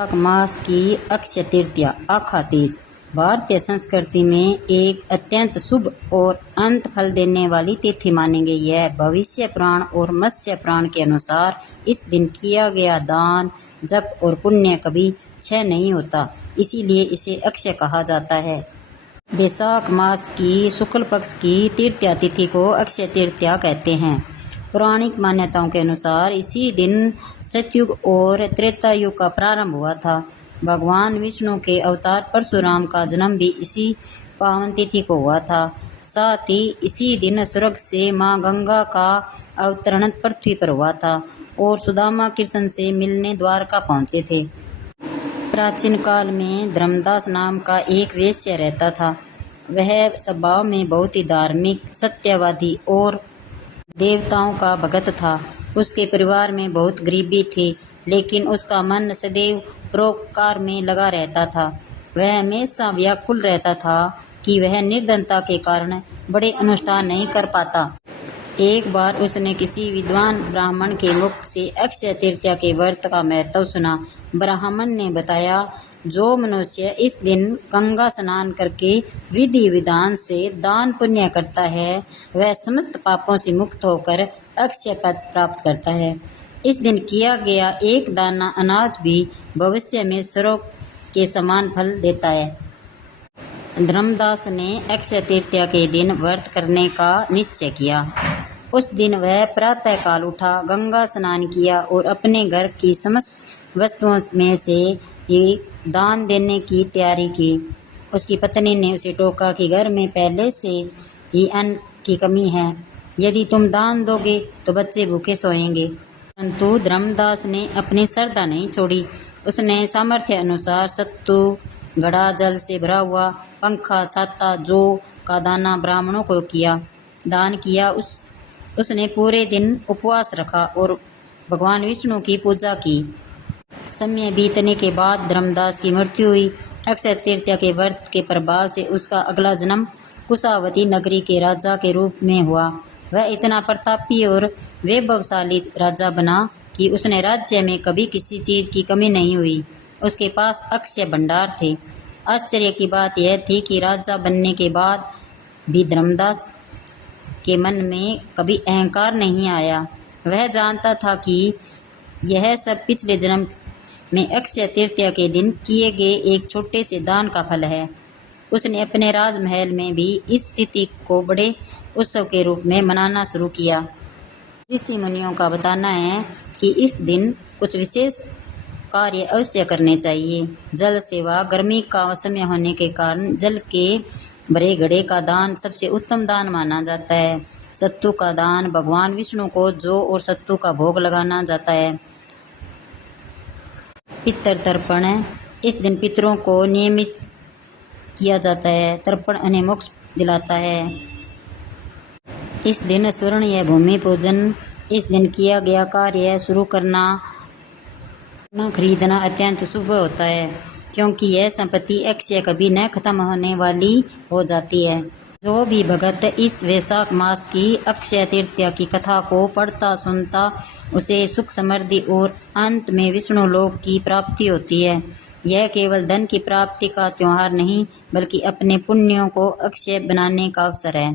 वैशाख मास की अक्षय तृतीया आखा तीज भारतीय संस्कृति में एक अत्यंत शुभ और अंत फल देने वाली तिथि मानी गई है। भविष्य पुराण और मत्स्य पुराण के अनुसार इस दिन किया गया दान, जप और पुण्य कभी क्षय नहीं होता, इसीलिए इसे अक्षय कहा जाता है। वैशाख मास की शुक्ल पक्ष की तृतीया तिथि को अक्षय तृतीया कहते हैं। पौराणिक मान्यताओं के अनुसार इसी दिन सतयुग और त्रेता युग का प्रारंभ हुआ था। भगवान विष्णु के अवतार परशुराम का जन्म भी इसी पावन तिथि को हुआ था। साथ ही इसी दिन स्वर्ग से मां गंगा का अवतरण पृथ्वी पर हुआ था और सुदामा कृष्ण से मिलने द्वारका पहुंचे थे। प्राचीन काल में धर्मदास नाम का एक वैश्य रहता था। वह स्वभाव में बहुत ही धार्मिक, सत्यवादी और देवताओं का भगत था। उसके परिवार में बहुत गरीबी थी, लेकिन उसका मन सदैव परोपकार में लगा रहता था। वह हमेशा व्याकुल रहता था कि वह निर्धनता के कारण बड़े अनुष्ठान नहीं कर पाता। एक बार उसने किसी विद्वान ब्राह्मण के मुख से अक्षय तृतीया के व्रत का महत्व सुना। ब्राह्मण ने बताया, जो मनुष्य इस दिन गंगा स्नान करके विधि विधान से दान पुण्य करता है, वह समस्त पापों से मुक्त होकर अक्षय पद प्राप्त करता है। इस दिन किया गया एक दाना अनाज भी भविष्य में स्वर्ग के समान फल देता है। धर्मदास ने अक्षय तृतीया के दिन व्रत करने का निश्चय किया। उस दिन वह प्रातः काल उठा, गंगा स्नान किया और अपने घर की समस्त वस्तुओं में से ही दान देने की तैयारी की। उसकी पत्नी ने उसे टोका कि घर में पहले से ही अन्न की कमी है, यदि तुम दान दोगे तो बच्चे भूखे सोएंगे। परंतु धर्मदास ने अपनी श्रद्धा नहीं छोड़ी। उसने सामर्थ्य अनुसार सत्तू, घड़ा जल से भरा हुआ पंखा, छाता, जौ का दाना ब्राह्मणों को दान किया। उसने पूरे दिन उपवास रखा और भगवान विष्णु की पूजा की। समय बीतने के बाद धर्मदास की मृत्यु हुई। अक्षय तृतीया के व्रत के प्रभाव से उसका अगला जन्म कुशावती नगरी के राजा के रूप में हुआ। वह इतना प्रतापी और वैभवशाली राजा बना कि उसने राज्य में कभी किसी चीज की कमी नहीं हुई। उसके पास अक्षय भंडार थे। आश्चर्य की बात यह थी कि राजा बनने के बाद भी धर्मदास के मन में कभी अहंकार नहीं आया। वह जानता था कि यह सब पिछले जन्म में अक्षय तृतीया के दिन किए गए एक छोटे से दान का फल है। उसने अपने राजमहल में भी इस तिथि को बड़े उत्सव के रूप में मनाना शुरू किया। ऋषि मुनियों का बताना है कि इस दिन कुछ विशेष कार्य अवश्य करने चाहिए। जल सेवा, गर्मी का समय होने के कारण जल के भरे घड़े का दान सबसे उत्तम दान माना जाता है। सत्तू का दान, भगवान विष्णु को जौ और सत्तू का भोग लगाना जाता है। पितृ तर्पण, इस दिन पितरों को नियमित किया जाता है। तर्पण उन्हें मोक्ष दिलाता है। इस दिन स्वर्ण या भूमि पूजन, इस दिन किया गया कार्य शुरू करना, खरीदना अत्यंत शुभ होता है, क्योंकि यह संपत्ति अक्षय कभी न खत्म होने वाली हो जाती है। जो भी भगत इस वैशाख मास की अक्षय तृतीया की कथा को पढ़ता सुनता, उसे सुख समृद्धि और अंत में विष्णु लोक की प्राप्ति होती है। यह केवल धन की प्राप्ति का त्योहार नहीं, बल्कि अपने पुण्यों को अक्षय बनाने का अवसर है।